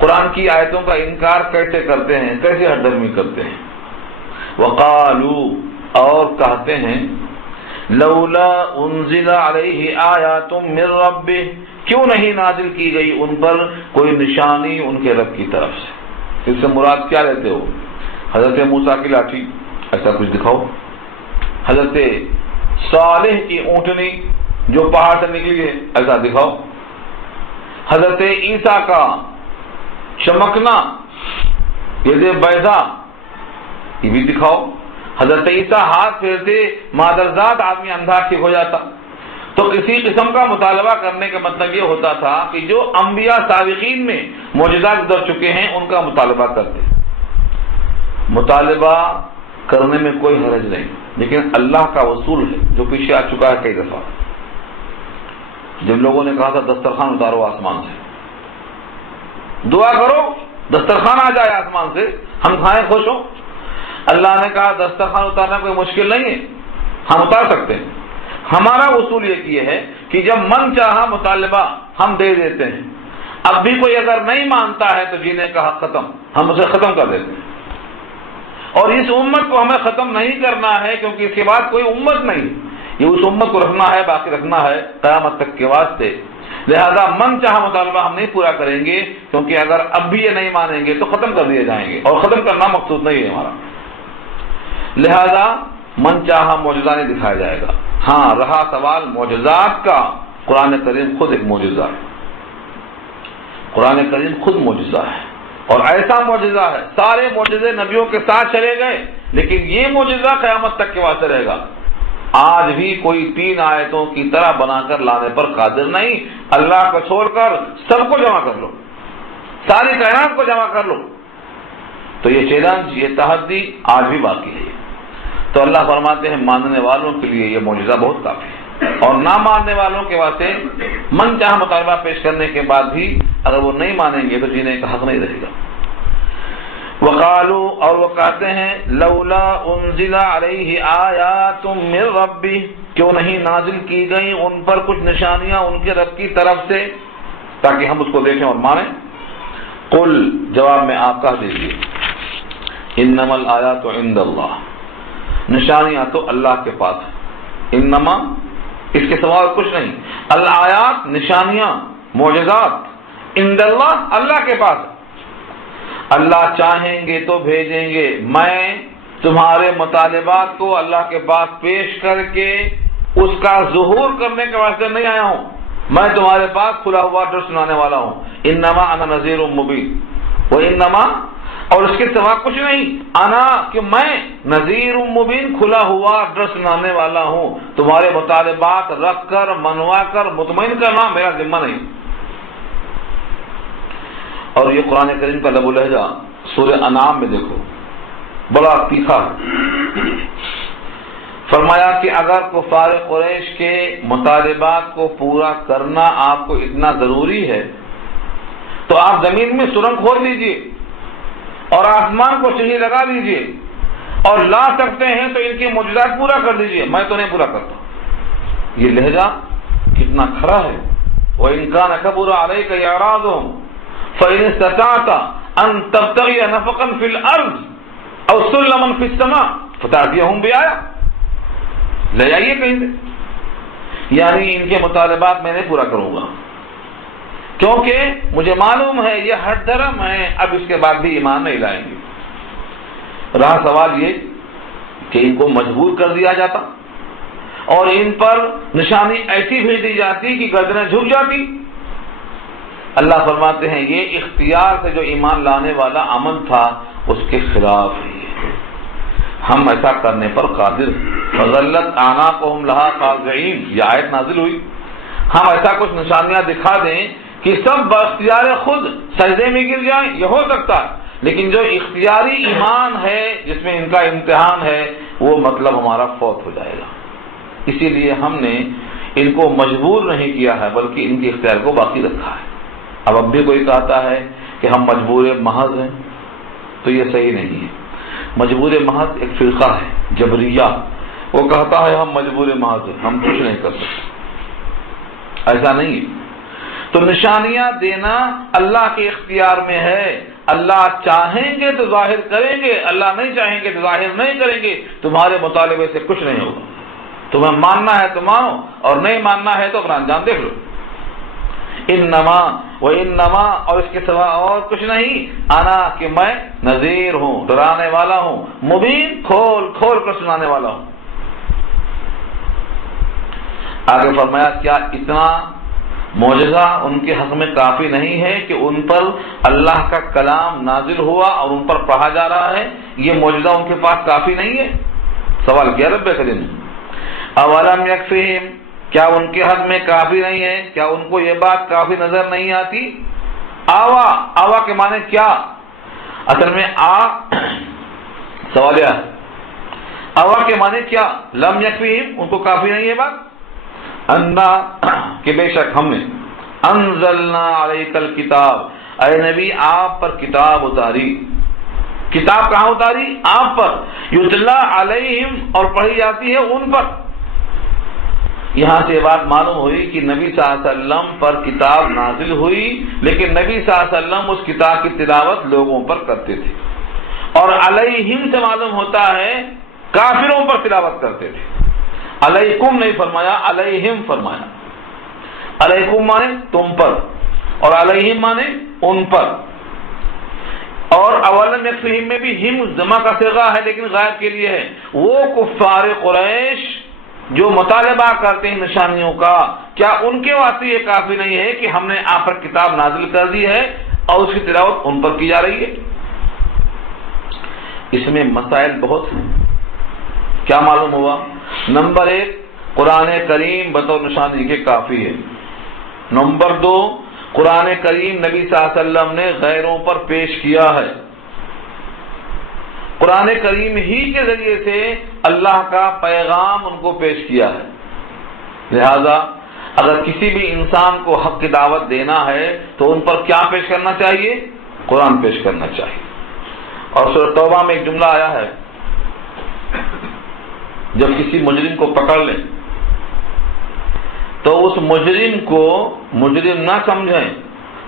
قرآن کی آیتوں کا انکار کیسے کرتے ہیں، کیسے حد دھرمی کرتے ہیں؟ وقالوا، اور کہتے ہیں لولا انزل علیہ آیات من ربہ، کیوں نہیں نازل کی گئی ان پر کوئی نشانی ان کے رب کی طرف سے؟ اس سے مراد کیا لیتے ہو؟ حضرت موسیٰ کی لاٹھی، ایسا کچھ دکھاؤ۔ حضرت صالح کی اونٹنی جو پہاڑ سے نکلی ہے، ایسا دکھاؤ۔ حضرت عیسیٰ کا چمکنا، ید بیضا، یہ بھی دکھاؤ۔ حضرت عیسیٰ ہاتھ پھیرتے مادرزاد آدمی اندھا ٹھیک ہو جاتا۔ تو کسی قسم کا مطالبہ کرنے کا مطلب یہ ہوتا تھا کہ جو انبیاء سابقین میں معجزات گزر چکے ہیں ان کا مطالبہ کرتے۔ مطالبہ کرنے میں کوئی حرج نہیں، لیکن اللہ کا اصول ہے جو پیچھے آ چکا ہے کئی دفعہ۔ جب لوگوں نے کہا تھا دسترخوان اتارو آسمان سے، دعا کرو دسترخوان آ جائے آسمان سے، ہم کھائیں خوش ہو۔ اللہ نے کہا دسترخوان اتارنا کوئی مشکل نہیں ہے، ہم اتار سکتے ہیں۔ ہمارا اصول یہ ہے کہ جب من چاہا مطالبہ ہم دے دیتے ہیں، اب بھی کوئی اگر نہیں مانتا ہے تو جینے کا حق ختم، ہم اسے ختم کر دیتے ہیں۔ اور اس امت کو ہمیں ختم نہیں کرنا ہے، کیونکہ اس کے بعد کوئی امت نہیں، یہ اس امت کو رکھنا ہے، باقی رکھنا ہے قیامت تک کے واسطے۔ لہذا من چاہا مطالبہ ہم نہیں پورا کریں گے، کیونکہ اگر اب بھی یہ نہیں مانیں گے تو ختم کر دیے جائیں گے، اور ختم کرنا مقصود نہیں ہے ہمارا۔ لہذا من چاہا معجزہ نہیں دکھایا جائے گا۔ ہاں، رہا سوال معجزات کا، قرآن کریم خود ایک معجزہ ہے۔ قرآن کریم خود معجزہ ہے، اور ایسا معجزہ ہے، سارے معجزے نبیوں کے ساتھ چلے گئے، لیکن یہ معجزہ قیامت تک کے واسطے رہے گا۔ آج بھی کوئی 3 آیتوں کی طرح بنا کر لانے پر قادر نہیں۔ اللہ کو چھوڑ کر سب کو جمع کر لو، ساری کائنات کو جمع کر لو، تو یہ چیلنج، یہ تحدی آج بھی باقی ہے۔ تو اللہ فرماتے ہیں ماننے والوں کے لیے یہ معجزہ بہت کافی ہے، اور نہ ماننے والوں کے واسطے من چاہ مطالبہ پیش کرنے کے بعد بھی اگر وہ نہیں مانیں گے تو جینے کا حق نہیں رہے گا۔ وقالوا، اور وہ کہتے ہیں لولا انزل علیہ آیات من ربہ، کیوں نہیں نازل کی گئی ان پر کچھ نشانیاں ان کے رب کی طرف سے تاکہ ہم اس کو دیکھیں اور مانیں؟ قل، جواب میں آپ کہہ دیجیے، انما الآیات عند اللہ، نشانیاں تو اللہ کے پاس ہیں، انما اس کے سوا کچھ نہیں، الآیات نشانیاں معجزات، عند اللہ اللہ کے پاس ہے، اللہ چاہیں گے تو بھیجیں گے، میں تمہارے مطالبات کو اللہ کے پاس پیش کر کے اس کا ظہور کرنے کے واسطے نہیں آیا ہوں، میں تمہارے پاس کھلا ہوا ڈر سنانے والا ہوں، انما انا نذیر مبین، وہ انما اور اس کے سوا کچھ نہیں، انا کہ میں نذیر مبین کھلا ہوا ڈر سنانے والا ہوں، تمہارے مطالبات رکھ کر منوا کر مطمئن کرنا میرا ذمہ نہیں۔ اور یہ قرآن کریم کا لب و لہجہ سورہ انعام میں دیکھو، بڑا تیکھا ہے۔ فرمایا کہ اگر کفار قریش کے مطالبات کو پورا کرنا آپ کو اتنا ضروری ہے تو آپ زمین میں سرنگ کھود لیجئے اور آسمان کو چہی لگا لیجئے اور لا سکتے ہیں تو ان کی معجزات پورا کر دیجئے، میں تو نہیں پورا کرتا۔ یہ لہجہ کتنا کھڑا ہے۔ وَإِنْ كَانَ كَبُرَ عَلَيْكَ إِعْرَاضُهُمْ فَإِنِ اسْتَطَعْتَ أَن تَبْتَغِيَ نَفَقًا فِي الْأَرْضِ أَوْ سُلَّمًا فِي السَّمَاءِ فَتَأْتِيَهُمْ بِآيَةٍ، لے جائیے کہیں سے، یعنی ان کے مطالبات میں نہیں پورا کروں گا کیونکہ مجھے معلوم ہے یہ ہٹ دھرم ہے، اب اس کے بعد بھی ایمان نہیں لائیں گے۔ رہا سوال یہ کہ ان کو مجبور کر دیا جاتا اور ان پر نشانی ایسی بھیج دی جاتی کہ گردنیں جھک جاتی۔ اللہ فرماتے ہیں یہ اختیار سے جو ایمان لانے والا عمل تھا اس کے خلاف ہے، ہم ایسا کرنے پر قادر ہیں۔ فَظَلَّتْ أَعْنَاقُهُمْ لَهَا خَاضِعِينَ، یہ آیت نازل ہوئی، ہم ایسا کچھ نشانیاں دکھا دیں کہ سب باختیار خود سجدے میں گر جائیں، یہ ہو سکتا ہے، لیکن جو اختیاری ایمان ہے جس میں ان کا امتحان ہے وہ مطلب ہمارا فوت ہو جائے گا۔ اسی لیے ہم نے ان کو مجبور نہیں کیا ہے بلکہ ان کے اختیار کو باقی رکھا ہے۔ اب بھی کوئی کہتا ہے کہ ہم مجبور محض ہیں تو یہ صحیح نہیں ہے۔ مجبور محض ایک فرقہ ہے جبریہ، وہ کہتا ہے ہم مجبور محض ہیں، ہم کچھ نہیں کر سکتے، ایسا نہیں ہے۔ تو نشانیاں دینا اللہ کے اختیار میں ہے، اللہ چاہیں گے تو ظاہر کریں گے، اللہ نہیں چاہیں گے تو ظاہر نہیں کریں گے، تمہارے مطالبے سے کچھ نہیں ہوگا، تمہیں ماننا ہے تو مانو اور نہیں ماننا ہے تو اپنا انجام دیکھ لو۔ انما و انما اور اس کے سوا اور کچھ نہیں، انا کہ میں نذیر ہوں، ڈرانے والا ہوں، مبین کھول کھول کر سنانے والا ہوں۔ آگے فرمایا کیا اتنا معجزہ ان کے حق میں کافی نہیں ہے کہ ان پر اللہ کا کلام نازل ہوا اور ان پر پڑھا جا رہا ہے، یہ معجزہ ان کے پاس کافی نہیں ہے؟ سوال کیا رب کریم، اولم یکفیہم، کیا ان کے حق میں کافی نہیں ہے؟ کیا ان کو یہ بات کافی نظر نہیں آتی؟ آوا کے معنی کیا؟ اصل میں سوالیہ آوا کے معنی کیا؟ لم یکفیہم، ان کو کافی نہیں ہے بات، انا کہ بے شک ہم نے انزلنا علیک الکتاب، اے نبی آپ پر کتاب اتاری۔ کتاب کہاں اتاری؟ آپ پر، یتلا علیہم اور پڑھی جاتی ہے ان پر۔ یہاں سے بات معلوم ہوئی کہ نبی صلی اللہ علیہ وسلم پر کتاب نازل ہوئی، لیکن نبی صلی اللہ علیہ وسلم اس کتاب کی تلاوت لوگوں پر کرتے تھے، اور علیہم سے معلوم ہوتا ہے کافروں پر تلاوت کرتے تھے۔ علیکم نہیں فرمایا، علیہم فرمایا۔ علیکم مانے تم پر اور علیہم مانے ان پر۔ اور اولم یکفیہم میں بھی ہم جمع کا صیغہ ہے لیکن غائب کے لیے ہے۔ وہ کفار قریش جو مطالبہ کرتے ہیں نشانیوں کا، کیا ان کے واسطے یہ کافی نہیں ہے کہ ہم نے آپ پر کتاب نازل کر دی ہے اور اس کی تلاوت ان پر کی جا رہی ہے؟ اس میں مسائل بہت ہیں۔ کیا معلوم ہوا؟ نمبر 1، قرآن کریم بطور نشانی کے کافی ہے۔ نمبر 2، قرآن کریم نبی صلی اللہ علیہ وسلم نے غیروں پر پیش کیا ہے، قرآن کریم ہی کے ذریعے سے اللہ کا پیغام ان کو پیش کیا ہے۔ لہذا اگر کسی بھی انسان کو حق کی دعوت دینا ہے تو ان پر کیا پیش کرنا چاہیے؟ قرآن پیش کرنا چاہیے۔ اور سورہ توبہ میں ایک جملہ آیا ہے، جب کسی مجرم کو پکڑ لیں تو اس مجرم کو مجرم نہ سمجھیں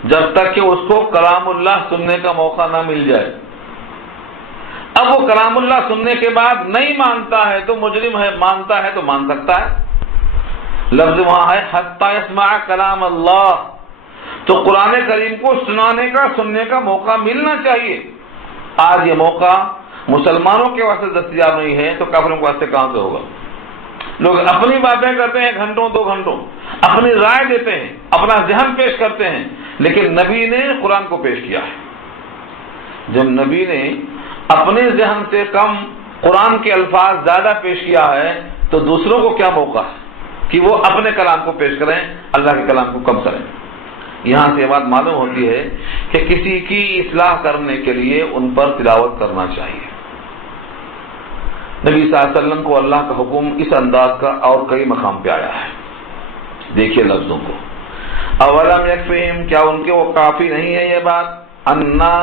جب تک کہ اس کو کلام اللہ سننے کا موقع نہ مل جائے۔ اب وہ کلام اللہ سننے کے بعد نہیں مانتا ہے تو مجرم ہے، مانتا ہے تو مان سکتا ہے۔ لفظ وہاں ہے حتی یسمع کلام اللہ، تو قرآن کریم کو سنانے کا، سننے کا موقع ملنا چاہیے۔ آج یہ موقع مسلمانوں کے واسطے دستیاب نہیں ہے تو کافروں کے واسطے کہاں سے ہوگا؟ لوگ اپنی باتیں کرتے ہیں گھنٹوں 2 گھنٹوں، اپنی رائے دیتے ہیں، اپنا ذہن پیش کرتے ہیں، لیکن نبی نے قرآن کو پیش کیا ہے۔ جب نبی نے اپنے ذہن سے کم قرآن کے الفاظ زیادہ پیش کیا ہے تو دوسروں کو کیا موقع ہے کہ وہ اپنے کلام کو پیش کریں، اللہ کے کلام کو کم کریں۔ یہاں سے یہ بات معلوم ہوتی ہے کہ کسی کی اصلاح کرنے کے لیے ان پر تلاوت کرنا چاہیے۔ نبی صلی اللہ علیہ وسلم کو اللہ کا حکم اس انداز کا اور کئی مقام پہ آیا ہے۔ دیکھیے لفظوں کو، اولم یکفہم، کیا ان کے وہ کافی نہیں ہے یہ بات، انا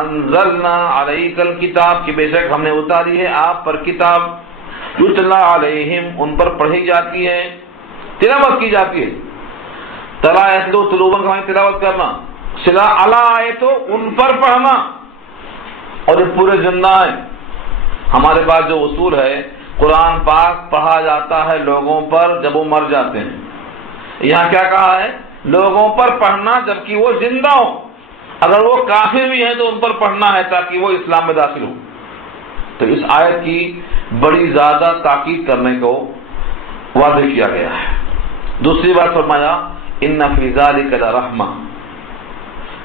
انزلنا علیک الکتاب، کہ بے شک ہم نے اتاری ہے آپ پر کتاب، یتلا علیہم، ان پر پڑھی جاتی ہے، تلاوت کی جاتی ہے۔ تلا یتلو تلوبن کا تلاوت کرنا، صلا علی آئے تو ان پر پڑھنا، اور یہ پورے زندہ ہے۔ ہمارے پاس جو اصول ہے، قرآن پاک پڑھا جاتا ہے لوگوں پر جب وہ مر جاتے ہیں۔ یہاں کیا کہا ہے؟ لوگوں پر پڑھنا جبکہ وہ زندہ ہو، اگر وہ کافر بھی ہیں تو ان پر پڑھنا ہے تاکہ وہ اسلام میں داخل ہو۔ تو اس آیت کی بڑی زیادہ تاکید کرنے کو واضح کیا گیا ہے۔ دوسری بات فرمایا ان فی ذلک لرحمہ،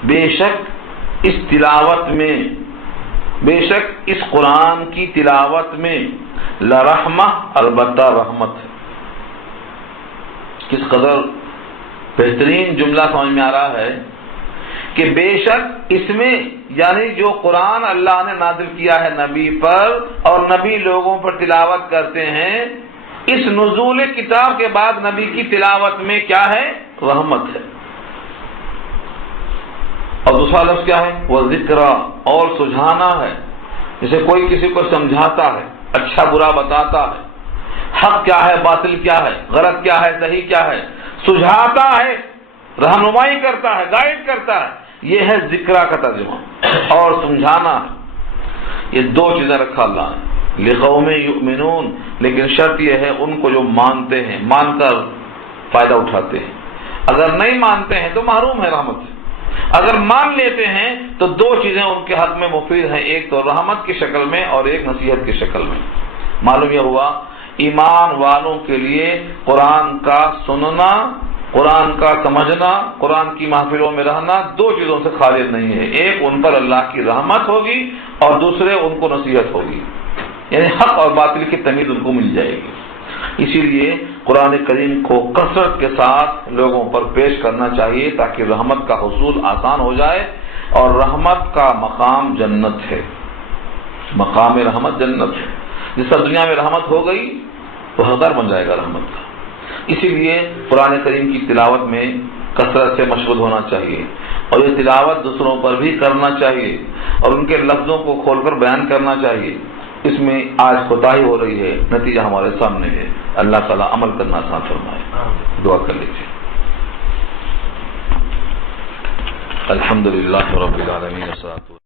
بے شک اس تلاوت میں، بے شک اس قرآن کی تلاوت میں لرحمہ، البتہ رحمت ہے۔ کس قدر بہترین جملہ سمجھ میں آ رہا ہے کہ بے شک اس میں، یعنی جو قرآن اللہ نے نازل کیا ہے نبی پر اور نبی لوگوں پر تلاوت کرتے ہیں، اس نزول کتاب کے بعد نبی کی تلاوت میں کیا ہے؟ رحمت ہے۔ اور دوسرا لفظ کیا ہے؟ وہ ذکر، اور سجھانا ہے۔ جیسے کوئی کسی کو سمجھاتا ہے، اچھا برا بتاتا ہے، حق کیا ہے، باطل کیا ہے، غلط کیا ہے، صحیح کیا ہے، سجھاتا ہے، رہنمائی کرتا ہے، گائیڈ کرتا ہے، یہ ہے ذکرہ کا ترجمہ۔ اور سمجھانا ہے، یہ 2 چیزیں رکھا اللہ نے، لقوم یؤمنون، لیکن شرط یہ ہے ان کو جو مانتے ہیں، مان کر فائدہ اٹھاتے ہیں۔ اگر نہیں مانتے ہیں تو محروم ہے رحمت سے، اگر مان لیتے ہیں تو 2 چیزیں ان کے حق میں مفید ہیں، ایک تو رحمت کی شکل میں اور ایک نصیحت کی شکل میں۔ معلوم یہ ہوا ایمان والوں کے لیے قرآن کا سننا، قرآن کا سمجھنا، قرآن کی محفلوں میں رہنا 2 چیزوں سے خارج نہیں ہے، ایک ان پر اللہ کی رحمت ہوگی اور دوسرے ان کو نصیحت ہوگی، یعنی حق اور باطل کی تمیز ان کو مل جائے گی۔ اسی لیے قرآن کریم کو کثرت کے ساتھ لوگوں پر پیش کرنا چاہیے تاکہ رحمت کا حصول آسان ہو جائے، اور رحمت کا مقام جنت ہے، مقام رحمت جنت ہے۔ جس طرح دنیا میں رحمت ہو گئی تو حقدار بن جائے گا رحمت کا۔ اسی لیے قرآن کریم کی تلاوت میں کثرت سے مشغول ہونا چاہیے، اور یہ تلاوت دوسروں پر بھی کرنا چاہیے، اور ان کے لفظوں کو کھول کر بیان کرنا چاہیے۔ اس میں آج کوتاہی ہو رہی ہے، نتیجہ ہمارے سامنے ہے۔ اللہ تعالیٰ عمل کرنا آسان فرمائے۔ دعا کر لیجیے۔ الحمدللہ رب العالمین۔